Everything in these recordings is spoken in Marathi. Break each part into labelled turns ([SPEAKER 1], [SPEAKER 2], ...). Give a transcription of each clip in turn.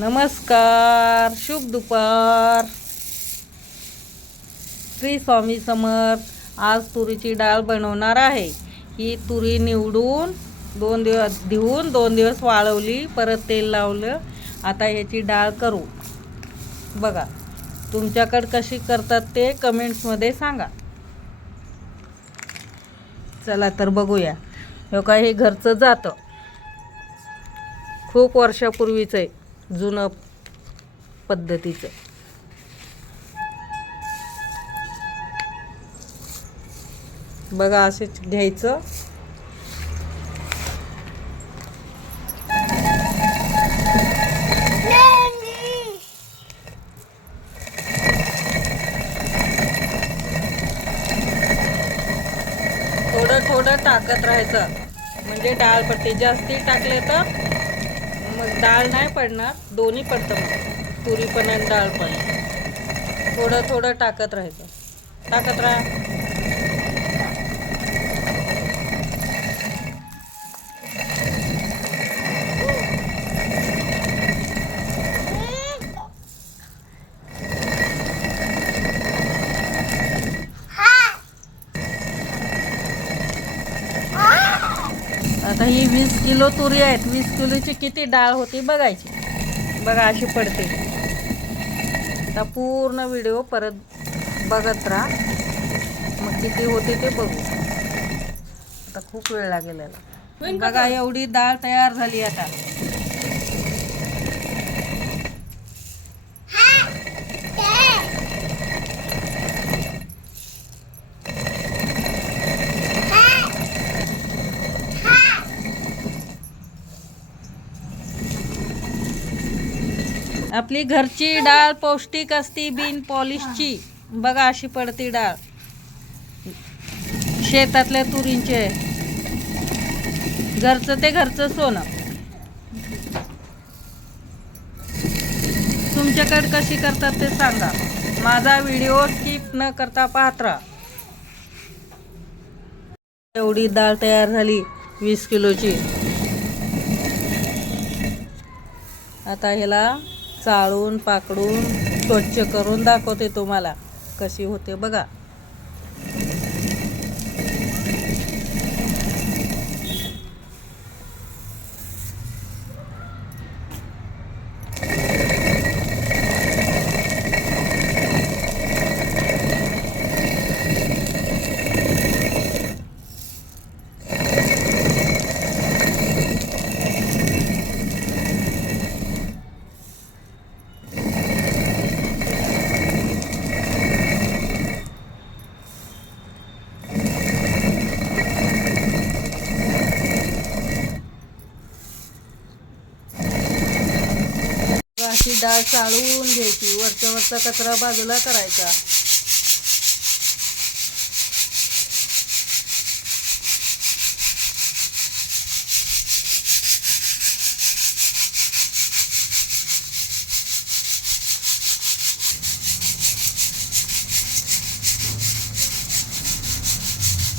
[SPEAKER 1] नमस्कार शुभ दुपार. श्री स्वामी समर्थ आज तुरीची डाळ बनवणार आहे. ही तुरी निवडून दोन दिवस धुवून दोन दिवस वाळवली परत तेल लावलं. आता ह्याची डाळ करू. बघा तुमच्याकडं कशी करतात ते कमेंट्समध्ये सांगा. चला तर बघूया. हे काय हे घरचं जातं. खूप वर्षापूर्वीचं आहे. जुनं पद्धतीचं. बघा असेच घ्यायचं. थोडं थोडं टाकत राहायचं. म्हणजे डाळपट्टी जास्ती टाकले तर मग डाळ नाही पडणार दोन्ही पडतं मग. तुरी पण आणि डाळ पण. थोडं थोडं टाकत राहायचं. टाकत राहा. आता ही वीस किलो तुरी आहेत. वीस किलोची किती डाळ होती बघायची. बघा अशी पडते. आता पूर्ण व्हिडिओ परत बघत राहा. मग किती होते ते बघू. आता खूप वेळ लागेल बघा एवढी डाळ तयार झाली आता. आपली घरची डाळ पौष्टिक असती बिन पॉलिशची. बघा अशी पडती डाळ. शेतातल्या तुरींचे. घरचं ते घरचं सोनं. तुमच्याकडे कशी करतात ते सांगा. माझा व्हिडिओ स्किप न करता पाहत राहा एवढी डाळ तयार झाली वीस किलोची. आता ह्याला चाळून पाकडून स्वच्छ करून दाखवते तुम्हाला कशी होते बघा. अशी डाळ चाळून घ्यायची. वरच्या वरचा कचरा बाजूला करायचा.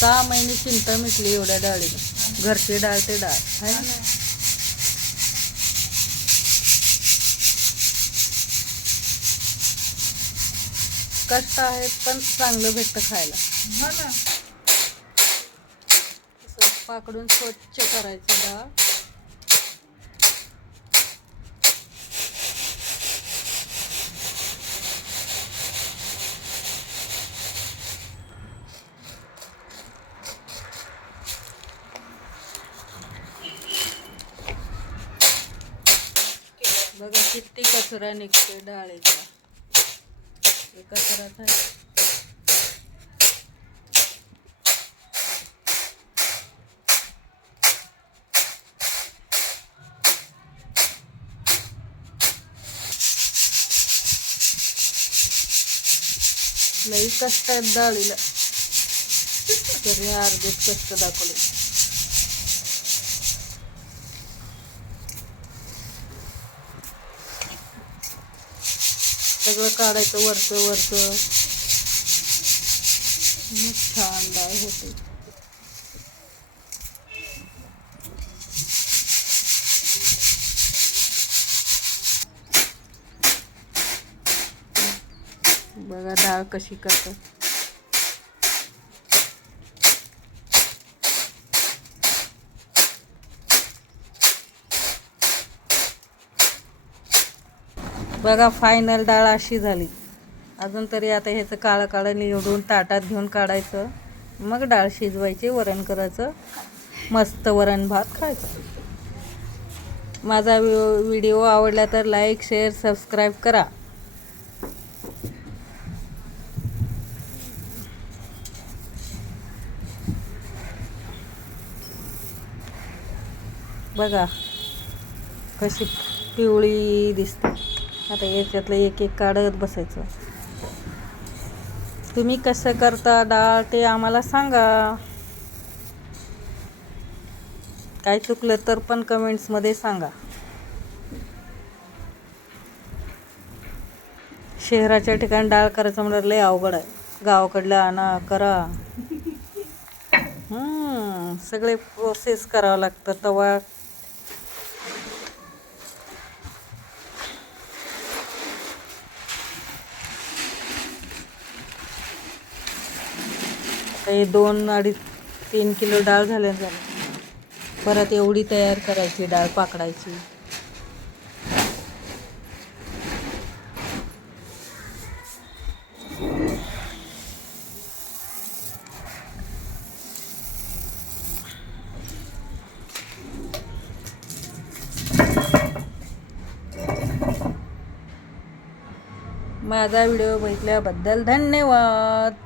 [SPEAKER 1] सहा महिने चिंता मिटली एवढ्या डाळीला. घरची डाळ ते डाळ. है कष्ट आहेत पण चांगलं भेटतं खायला. असं पाकडून स्वच्छ करायचं डाळ. बघा किती कचरा निघते डाळीचा. हे कचराच आहे लई कष्ट आहेत डाळीला तरी अर्धेच सगळं काढायचं वरचं वरचं. छान डाळ होते. बघा डाळ कशी करतात. बघा फायनल डाळ अशी झाली. अजून तरी आता ह्याचं काळं काळं निवडून ताटात घेऊन काढायचं. मग डाळ शिजवायची वरण करायचं मस्त वरण भात खायचं. माझा व्हिडिओ आवडला तर लाईक शेअर सबस्क्राईब करा. बघा कशी पिवळी दिसते. आता याच्यातलं एक एक काढत बसायचं. तुम्ही कसं करता डाळ ते आम्हाला सांगा. काय चुकलं तर पण कमेंट्समध्ये सांगा. शहराच्या ठिकाणी डाळ करायचं म्हणलं लय अवघड आहे. गावाकडलं आणा करा. हम्म, सगळे प्रोसेस करावं लागतं. तवा आता हे दोन अडीच तीन किलो डाळ झाल्या झालं परत एवढी तयार करायची डाळ पाकडायची. माझा व्हिडिओ बघितल्याबद्दल धन्यवाद.